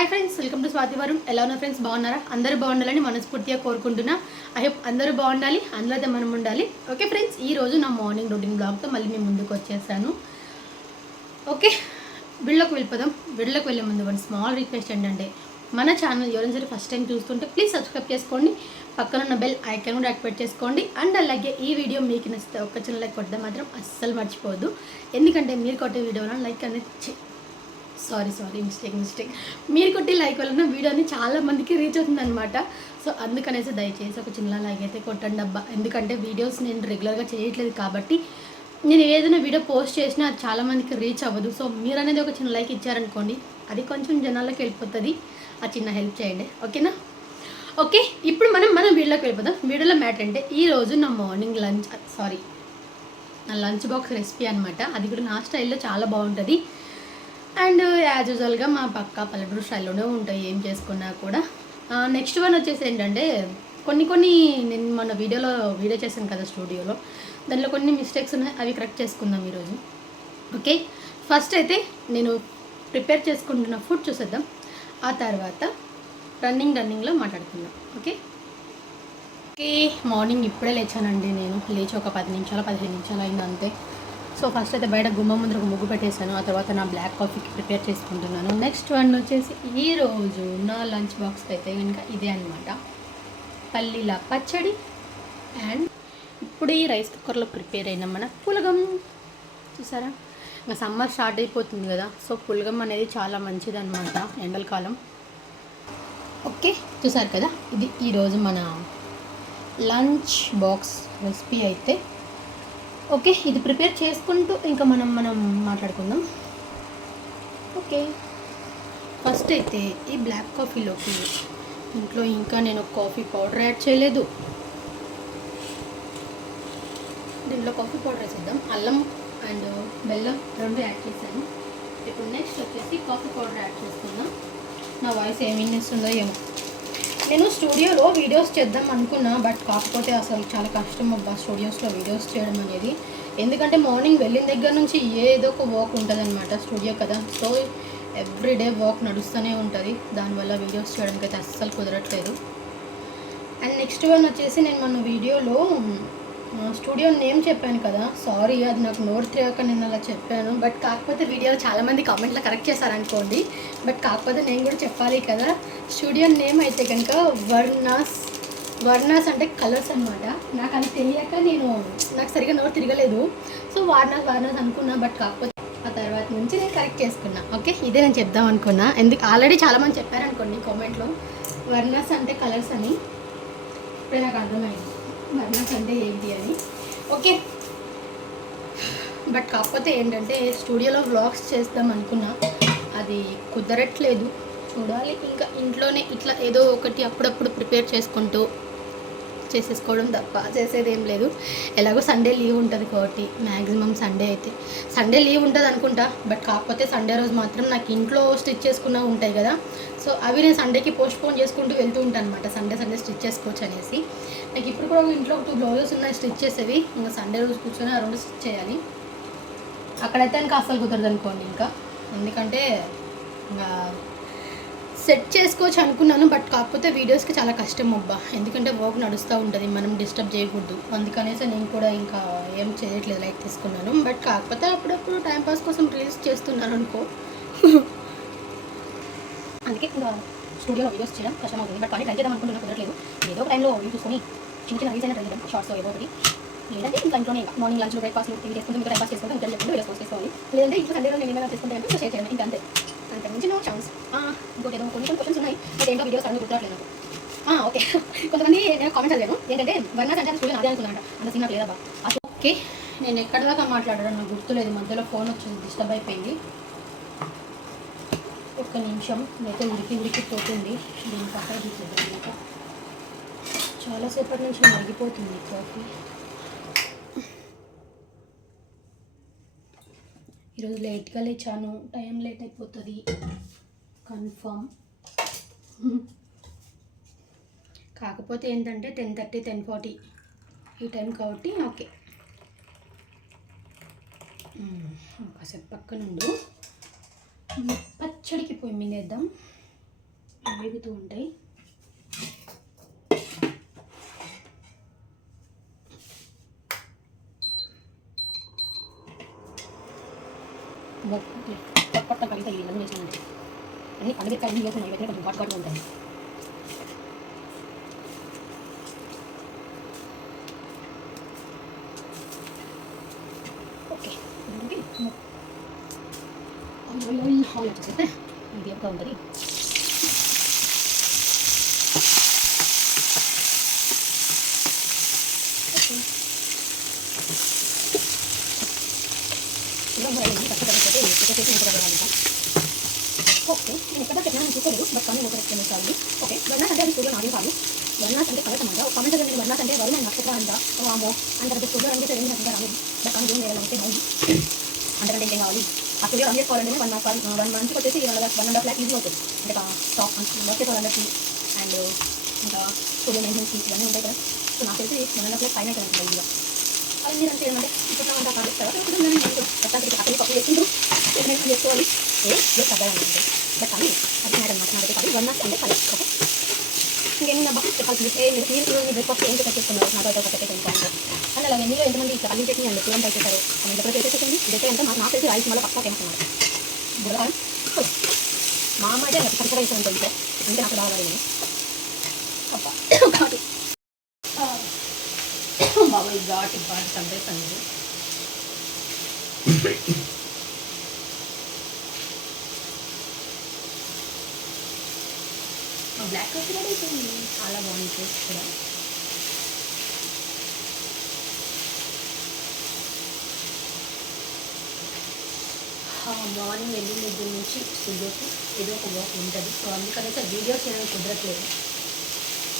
Hi friends welcome to Swathivaram ఎలా ఉన్నారు friends బాగున్నారా? అందరూ బాగుండాలని మనస్ఫూర్తిగా కోరుకుంటున్నా. ఐ హోప్ అందరూ బాగుండాలి అందులో మనం ఉండాలి. ఓకే ఫ్రెండ్స్ ఈ రోజు నా మార్నింగ్ రొటీన్ బ్లాగ్తో మళ్ళీ మేము ముందుకు వచ్చేసాను. ఓకే వీళ్ళకు వెళ్ళిపోదాం. వీళ్ళకు వెళ్ళే ముందు వన్ స్మాల్ రిక్వెస్ట్ ఏంటంటే మన ఛానల్ ఎవరైనా సరే ఫస్ట్ టైం చూస్తుంటే ప్లీజ్ సబ్స్క్రైబ్ చేసుకోండి. పక్కన ఉన్న బెల్ ఐకాన్ కూడా యాక్టివేట్ చేసుకోండి. అండ్ అలాగే ఈ వీడియో మీకు నచ్చితే ఒక్క చిన్న లైక్ కొట్టడం మాత్రం అస్సలు మర్చిపోవద్దు. ఎందుకంటే మీరు కొట్టే వీడియో లైక్ అనేది సారీ సారీ మిస్టేక్ మిస్టేక్ మీరు కొట్టి లైక్ వలన వీడియోని చాలా మందికి రీచ్ అవుతుంది అనమాట సో అందుకనేసి దయచేసి ఒక చిన్న లైక్ అయితే కొట్టండి అబ్బా. ఎందుకంటే వీడియోస్ నేను రెగ్యులర్గా చేయట్లేదు కాబట్టి నేను ఏదైనా వీడియో పోస్ట్ చేసినా అది చాలామందికి రీచ్ అవ్వదు. సో మీరు అనేది ఒక చిన్న లైక్ ఇచ్చారనుకోండి అది కొంచెం జనాల్లోకి వెళ్ళిపోతుంది. ఆ చిన్న హెల్ప్ చేయండి. ఓకేనా? ఓకే ఇప్పుడు మనం మనం వీడియోలోకి వెళ్ళిపోదాం. వీడియోలో మ్యాటర్ అంటే ఈ రోజు నా మార్నింగ్ లంచ్ సారీ నా లంచ్ బాక్స్ రెసిపీ అనమాట అది కూడా నా స్టైల్లో చాలా బాగుంటుంది. అండ్ యాజ్ యూజువల్గా మా పక్క పల్లెటూరు స్టైల్లోనే ఉంటాయి ఏం చేసుకున్నా కూడా. నెక్స్ట్ వన్ వచ్చేసి ఏంటంటే కొన్ని కొన్ని నేను మన వీడియోలో వీడియో చేశాను కదా స్టూడియోలో. దాంట్లో కొన్ని మిస్టేక్స్ ఉన్నాయి అవి కరెక్ట్ చేసుకుందాం ఈరోజు. ఓకే ఫస్ట్ అయితే నేను ప్రిపేర్ చేసుకుంటున్న ఫుడ్ చూసేద్దాం. ఆ తర్వాత రన్నింగ్ రన్నింగ్లో మాట్లాడుకుందాం. ఓకే ఓకే మార్నింగ్ ఇప్పుడే లేచానండి నేను. లేచి ఒక పది నిమిషాలు పదిహేను నిమిషాలు అయింది అంతే. సో ఫస్ట్ అయితే బయట గుమ్మ ముందర ఒక ముగ్గు పెట్టేశాను. ఆ తర్వాత నా బ్లాక్ కాఫీకి ప్రిపేర్ చేసుకుంటున్నాను. నెక్స్ట్ వన్ వచ్చేసి ఈ రోజు నా లంచ్ బాక్స్కి అయితే కనుక ఇదే అనమాట పల్లీల పచ్చడి అండ్ ఇప్పుడు ఈ రైస్ కుక్కర్లో ప్రిపేర్ అయిన మన పులగం. చూసారా? ఇంకా సమ్మర్ స్టార్ట్ అయిపోతుంది కదా సో పులగం అనేది చాలా మంచిది అనమాట ఎండల కాలం ఓకే చూసారు కదా? ఇది ఈరోజు మన లంచ్ బాక్స్ రెసిపీ అయితే ఓకే ఇది ప్రిపేర్ చేసుకుంటూ ఇంకా మనం మనం మాట్లాడుకుందాం. ఓకే. ఫస్ట్ అయితే ఈ బ్లాక్ కాఫీలోకి ఇంట్లో ఇంకా నేను కాఫీ పౌడర్ యాడ్ చేయలేదు. దీంట్లో కాఫీ పౌడర్ వేసేద్దాం. అల్లం అండ్ బెల్లం రెండు యాడ్ చేశాను. ఇప్పుడు నెక్స్ట్ వచ్చేసి కాఫీ పౌడర్ యాడ్ చేసుకుందాం. నా వాయిస్ ఏమి వినిస్తుందో ఏమో. నేను స్టూడియోలో వీడియోస్ చేద్దాం అనుకున్నా బట్ కాకపోతే అసలు చాలా కష్టం అబ్బా స్టూడియోస్లో వీడియోస్ చేయడం అనేది. ఎందుకంటే మార్నింగ్ వెళ్ళిన దగ్గర నుంచి ఏదో ఒక వర్క్ ఉంటుంది అనమాట స్టూడియో కదా. సో ఎవ్రీడే వర్క్ నడుస్తూనే ఉంటుంది. దానివల్ల వీడియోస్ చేయడానికి అయితే అస్సలు కుదరట్లేదు. అండ్ నెక్స్ట్ వన్ వచ్చేసి నేను మన వీడియోలో స్టూడియో నేమ్ చెప్పాను కదా. సారీ అది నాకు నోట్ తెలియక నేను అలా చెప్పాను. బట్ కాకపోతే వీడియో చాలామంది కామెంట్లో కరెక్ట్ చేశారనుకోండి. బట్ కాకపోతే నేను కూడా చెప్పాలి కదా. స్టూడియో నేమ్ అయితే కనుక వర్ణాస్ వర్ణాస్ అంటే కలర్స్ అనమాట నాకు అది తెలియక నేను నాకు సరిగా నోట్ తిరగలేదు. సో వార్నాస్ వార్నాస్ అనుకున్నా బట్ కాకపోతే ఆ తర్వాత నుంచి నేను కరెక్ట్ చేసుకున్నా. ఓకే ఇదే నేను చెప్దాం అనుకున్నా. ఎందుకు? ఆల్రెడీ చాలామంది చెప్పారనుకోండి కామెంట్లో వర్ణాస్ అంటే కలర్స్ అని. ఇప్పుడే నాకు అర్థమైంది. బర్నర్స్ అంటే ఏంటి అని. ఓకే. బట్ కాకపోతే ఏంటంటే స్టూడియోలో వ్లాగ్స్ చేద్దాం అనుకున్నా. అది కుదరట్లేదు. చూడాలి. ఇంకా ఇంట్లోనే ఇట్లా ఏదో ఒకటి అప్పుడప్పుడు ప్రిపేర్ చేసుకుంటూ చేసేసుకోవడం తప్ప చేసేది ఏం లేదు. ఎలాగో సండే లీవ్ ఉంటుంది కాబట్టి మ్యాక్సిమం సండే అయితే. సండే లీవ్ ఉంటుంది అనుకుంటా బట్ కాకపోతే సండే రోజు మాత్రం నాకు ఇంట్లో స్టిచ్ చేసుకున్న ఉంటాయి కదా. సో అవి నేను సండేకి పోస్ట్ పోన్ చేసుకుంటూ వెళ్తూ ఉంటాను అనమాట సండే సండే స్టిచ్ చేసుకోవచ్చు అనేసి. నాకు ఇప్పుడు కూడా ఇంట్లో టూ బ్లౌజెస్ ఉన్నాయి స్టిచ్ చేసేవి. ఇంకా సండే రోజు కూర్చొని ఆ రెండు స్టిచ్ చేయాలి. అక్కడైతే ఇంకా అసలు కుదరదు అనుకోండి ఇంకా. ఎందుకంటే ఇంకా సెట్ చేసుకోవచ్చు అనుకున్నాను బట్ కాకపోతే వీడియోస్కి చాలా కష్టం అబ్బా. ఎందుకంటే వర్క్ నడుస్తూ ఉంటుంది మనం డిస్టర్బ్ చేయకూడదు. అందుకనేసి నేను కూడా ఇంకా ఏం చేయట్లేదు లైక్ తీసుకున్నాను. బట్ కాకపోతే అప్పుడప్పుడు టైంపాస్ కోసం రిలీజ్ చేస్తున్నాను అనుకో. అందుకే ఇంకా స్టూడియోలో వీడియోస్ చేయడం కష్టం అవుతుంది. బట్ కానీ ట్రై చేద్దాం అనుకుంటున్నా కుదరట్లేదు. ఏదో ఒక టైంలో వీడియో చూసుకొని చిన్న చిన్న రీల్స్ అయినా ట్రై చేద్దాం. షార్ట్స్ ఏదో ఒకటి. లేదంటే ఇంకా ఇంట్లోనే ఇంకా మార్నింగ్ లంచ్ బ్రేక్ఫాస్ట్ ఇవి చేసుకుంటే ఇంకా టైం పాస్ చేసుకుంటే ఇంకా వీడియోస్ చేసుకోవాలి లేదంటే ఇంట్లో సండే రోజు నేను ఏమైనా చేసుకుంటే అంటే షేర్ చేయండి ఇంకా అంతే. అంత మించి నో ఛాన్స్ ఇంకోటి ఏదో కొన్ని కొన్ని క్వశ్చన్స్ ఉన్నాయి బట్ ఏంటో వీడియోస్ అన్నీ గుర్తురావట్లేదు నాకు ఓకే కొంతమంది నేను కామెంట్ చదివాను ఏంటంటే వర్ణ సంచారం స్టూడియో అదే అనుకున్నాడు అంత సినిమా లేదబ్బా ఓకే నేను ఎక్కడి దాకా మాట్లాడాను నాకు గుర్తులేదు మధ్యలో ఫోన్ వచ్చింది డిస్టర్బ్ అయిపోయింది ఒక్క నిమిషం అయితే ఉడికి ఉడికి పోతుంది దీని పక్కన తీసేద్దాం ఇంకా చాలాసేపటి నుంచి మరిగిపోతుంది కాఫీ ఈరోజు లేట్గా లేచాను. టైం లేట్ అయిపోతుంది. కన్ఫామ్. కాకపోతే ఏంటంటే టెన్ థర్టీ టెన్ ఫార్టీ ఈ టైం కాబట్టి ఓకే. కాసేపు కాసేపు పక్కనుండు పచ్చడికి పొయ్యి మీద వేగుతూ ఉంటాయి? అన్ని పండుగ వేసి ఉన్నాయి కొంచెం ఘాట్ ఘాట్గా ఉంటాయి ఓకే ఆయిల్ ఆయిల్ వచ్చేస్తే ఇది ఎక్కువ ఉంటుంది ఓకే నేను ఎక్కడ చెప్పినా నేను చూసుకోలేదు బట్ కానీ ఒక రెండు సార్లు ఓకే వర్ణాస్ అంటే అది సూర్య నాలుగు కాదు వర్ణాస్ అంటే కవిత మాట కామెంట్ చేయండి వర్ణాస్ అంటే వరుణ నక్షత్ర అంట వామో అంటే సూర్య రంగు రెండు నక్షత్రం రాలేదు బట్ కానీ ఏం వేయాలంటే బాగుంది అంతకంటే ఏం కావాలి ఆ సూర్య రంగు చేసుకోవాలంటే వన్ వన్ మంత్కి వచ్చేసి one one and half lakh easy అవుతుంది అంటే టాప్ వర్క్ చేసుకోవాలంటే అండ్ ఇంకా సూర్య మెయింటెనెన్స్ ఇవన్నీ ఉంటాయి కదా సో నాకు తెలిసి వన్ అండ్ హాఫ్ ల్యాక్ పైన అవుతుంది ఈజీగా అది మీరు అంటే ఏమంటే ఇప్పుడు అంతా కాదు తర్వాత ఇప్పుడు నేను ప్రస్తుతానికి అక్కడ పప్పు వేసుకుంటూ ఏమైనా చేసుకోవాలి ఏ ఏ తగ్గడం అంటే? బట్ కానీ అది మేడం నాకు నాకైతే కాదు వన్ నాట్ అంటే పది ఓకే ఇంకేం బాగా చెప్పాల్సింది ఏ మీరు మీరు బ్రేక్ఫాస్ట్ ఏం ప్రిపేర్ చేసుకున్నారు నాతో అయితే ఒకటే ఇంకా అండ్ అలాగే మీలో ఎంతమంది ఇట్లా పల్లి చట్నీ అండ్ చూడండి అయితే చేశారు దగ్గర చేసేసేయండి? ఇదైతే ఎంత నాకు నాకు తెలిసి రైస్ మళ్ళీ పక్కా తింటున్నారు బుర్రకాయ మా అమ్మ అయితే సరిగ్గా వేసి ఉంటుంది అంటే నాకు రావాలి నేను. బాబాయ్ ఘాటు బ్లాక్ కాఫీ కూడా అయిపోయింది చాలా బాగుంది టేస్ట్ కూడా. మార్నింగ్ వెళ్ళిన దగ్గర నుంచి స్టూడియోకి ఏదో ఒక వాక్ ఉంటుంది. సో అందుకనైతే వీడియోస్ చేయడం కుదరట్లేదు.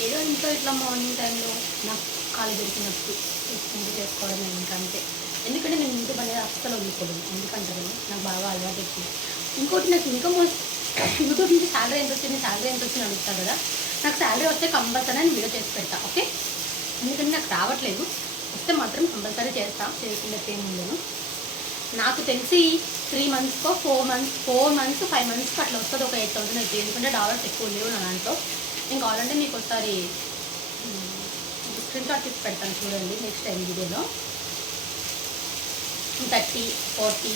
ఏదో ఇంట్లో ఇట్లా మార్నింగ్ టైంలో నాకు కాలు దొరికినప్పుడు ఇంటి చేసుకోవడం ఇంకా ఎందుకంటే నేను ఇంటి పని అస్సలు వదులుకోలేదు ఎందుకంటారు నాకు బాగా అలవాటు ఇంకోటి నాకు ఇంకా యూట్యూబ్ నుంచి శాలరీ ఎంత వచ్చింది? శాలరీ ఎంత వచ్చింది అడుగుతారు కదా. నాకు శాలరీ వస్తే కంపల్సరీ నేను వీడియో చేసి పెడతా ఓకే ఎందుకంటే నాకు రావట్లేదు. వస్తే మాత్రం కంపల్సరీ చేస్తా చేయకుండా ఏం ఉండను నాకు తెలిసి three మంత్స్కో four months four months five మంత్స్కి అట్లా వస్తుంది ఒక ఎయిట్ థౌసండ్ అయితే. ఎందుకంటే డాలర్స్ ఎక్కువ లేవు నా దాంట్లో. నేను కావాలంటే మీకు ఒకసారి స్క్రీన్ షాట్ తీసి పెడతాను చూడండి నెక్స్ట్ టైం వీడియోలో థర్టీ ఫార్టీ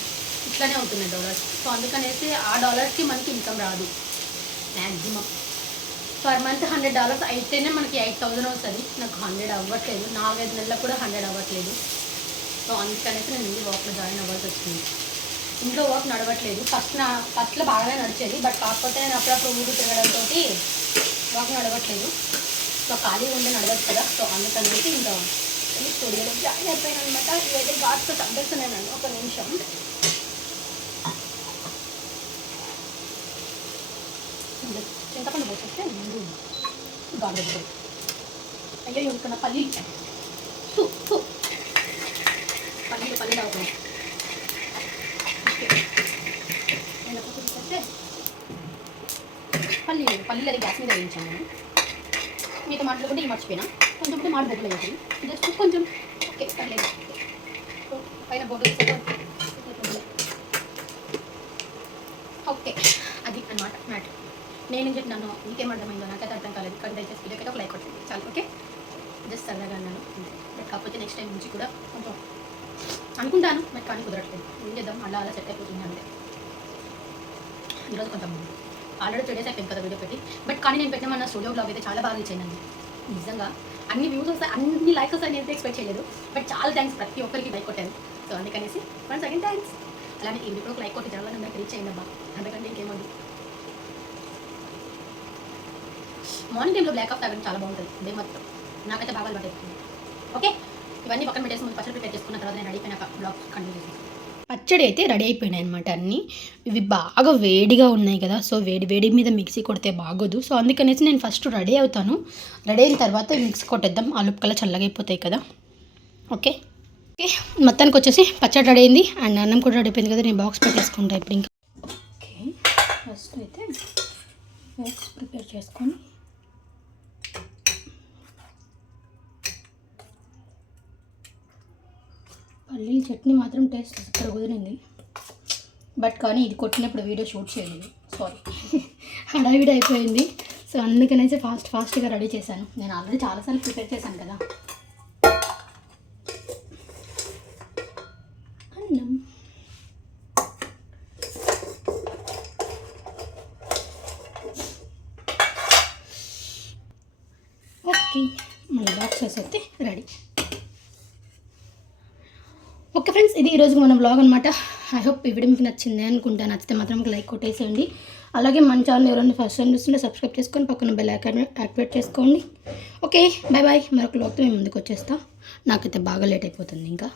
ఇట్లానే అవుతున్నాయి డాలర్స్ సో అందుకనేసి ఆ డాలర్స్కి మనకి ఇన్కమ్ రాదు. Maximum per month hundred dollars అయితేనే మనకి ఎయిట్ థౌజండ్ వస్తుంది. నాకు హండ్రెడ్ అవ్వట్లేదు. నాలుగైదు నెలలకు కూడా హండ్రెడ్ అవ్వట్లేదు. సో అందుకనేసి నేను ఇంటి వర్క్లో జాయిన్ అవ్వాల్సి వచ్చింది. ఇంట్లో వర్క్ నడవట్లేదు. ఫస్ట్ నా ఫస్ట్లో బాగానే నడిచేది. బట్ కాకపోతే నేను అప్పుడప్పుడు ఊరు తిరగడంతో వర్క్ నడవట్లేదు. సో ఖాళీ ఉండే నడవచ్చు కదా. సో అందుకనేసి ఇంకా స్టూడియోలో జాయిన్ అయిపోయాను అనమాట ఇవైతే ఘాట్స్ చంపేస్తున్నాను. ఒక నిమిషం. చింతపండు పోసేస్తే ముందు గాడు అయ్యో ఇక్కడ నా పల్లి పల్లీలు పల్లీలు అవుతాయి చూస్తే పల్లీలు పల్లీలు అది గ్యాస్ మీద వేయించాను నేను. మీతో మాట్లాడుకుంటే ఈ మర్చిపోయినా. కొంచెం కూడా మాట దగ్గర వేసి జస్ట్ కొంచెం. ఓకే పర్లేదు. పైన బోర్డు ఓకే అది అన్నమాట మ్యాటర్ నేను చెప్పినాను నీకేం అర్థమైందో నాకైతే అర్థం కాలేదు. కానీ దయచేసి వీడియోకి ఒక లైక్ కొట్టండి. చాలు ఓకే? జస్ట్ సరదాగా అన్నాను. బట్ కాకపోతే నెక్స్ట్ టైం నుంచి కూడా కొంచెం అనుకుంటాను బట్ కానీ కుదరట్లేదు. ఏం చేద్దాం? అలా అలా సెట్ అయిపోతుంది అంతే. ఈరోజు కొంచెం ఆల్రెడీ త్రీ డేస్ అయిపోయింది కదా వీడియో పెట్టి. బట్ కానీ నేను పెట్టిన మన స్టూడియో బ్లాగ్ అయితే చాలా బాగా రీచ్ నిజంగా అన్ని వ్యూస్ వస్తాయి అన్ని లైక్స్ వస్తాయని అయితే ఎక్స్పెక్ట్ చేయలేదు. బట్ చాలా థ్యాంక్స్ ప్రతి ఒక్కరికి లైక్ కొట్టాను. సో అందుకనేసి వన్స్ అగైన్ థ్యాంక్స్ అలానే ఈ వీడియోకి లైక్ కొట్టి చాలా అందరికి రీచ్ అయిందమ్మా అందుకంటే ఇంకేముంది మార్నింగ్ టైంలో బ్లాక్ ఆఫ్ తాగడం చాలా బాగుంటుంది. డే మొత్తం. నాకైతే బాగా అలవాటు అయిపోయింది. ఓకే ఇవన్నీ పక్కన పెట్టేసి ముందు పచ్చడి ప్రిపేర్ చేసుకున్న తర్వాత నేను అడిగిపోయినాక బ్లాగ్ కంటిన్యూ చేస్తాను పచ్చడి అయితే రెడీ అయిపోయినాయి అనమాట అన్నీ. ఇవి బాగా వేడిగా ఉన్నాయి కదా సో వేడి వేడి మీద మిక్సీ కొడితే బాగోదు. సో అందుకనేసి నేను ఫస్ట్ రెడీ అవుతాను. రెడీ అయిన తర్వాత మిక్సీ కొట్టేద్దాం. ఆలుపుకల్లా చల్లగా అయిపోతాయి కదా. ఓకే ఓకే మొత్తానికి వచ్చేసి పచ్చడి రెడీ అయింది. అండ్ అన్నం కూడా రెడీ అయిపోయింది కదా. నేను బాక్స్ పెట్టేసుకుంటా ఇప్పుడు ఇంకా. ఓకే ఫస్ట్ అయితే బాక్స్ ప్రిపేర్ చేసుకొని పల్లీల చట్నీ మాత్రం టేస్ట్ సూపర్ కుదిరింది. బట్ కానీ ఇది కొట్టినప్పుడు వీడియో షూట్ చేయలేదు. సారీ హడావిడి అయిపోయింది. సో అందుకనేసి ఫాస్ట్ ఫాస్ట్గా రెడీ చేశాను. నేను ఆల్రెడీ చాలాసార్లు ప్రిపేర్ చేశాను కదా. అన్నం. ఓకే. మళ్ళీ బాక్స్ అయితే రెడీ. ఓకే ఫ్రెండ్స్ ఇది ఈరోజు మన బ్లాగ్ అనమాట ఐ హోప్ ఈ వీడియో మీకు నచ్చింది అనుకుంటా. నచ్చితే మాత్రం లైక్ కొట్టేసేయండి. అలాగే మన ఛానల్ ఎవరైనా ఫస్ట్ టైం చూస్తుంటే సబ్స్క్రైబ్ చేసుకొని పక్కన బెల్ ఐకాన్ యాక్టివేట్ చేసుకోండి. ఓకే బాయ్ బాయ్ మరొక లోక్తో మేము ముందుకు వచ్చేస్తాం. నాకైతే బాగా లేట్ అయిపోతుంది ఇంకా.